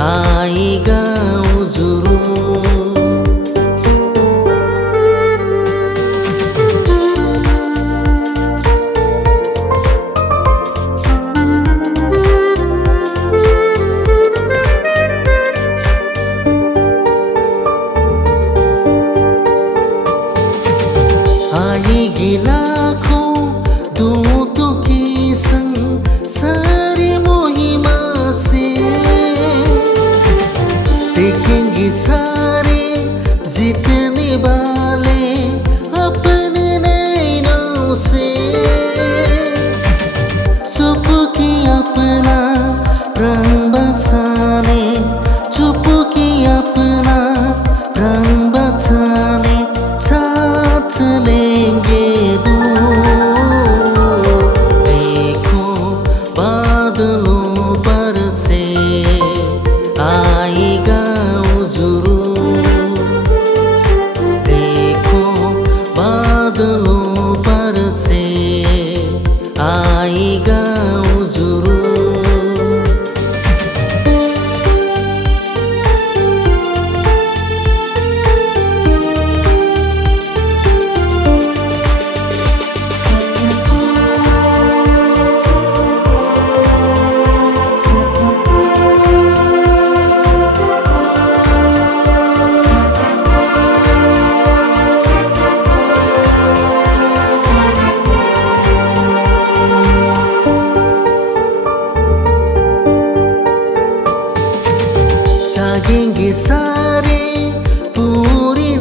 आएगा वो जरूर। आएगी लाखों दूतों की संग सारी मुहिमा से, देखेंगे सारे जीतने वाले अपने नैनों से। चुप की अपना रंग बचाने, चुप की अपना रंग बचाने साथ लेंगे दूर। देखो बादलों पर से आएगा वो जरूर। देखो बादलों पर से आएगा वो जरूर। जागेंगे सारे पूरी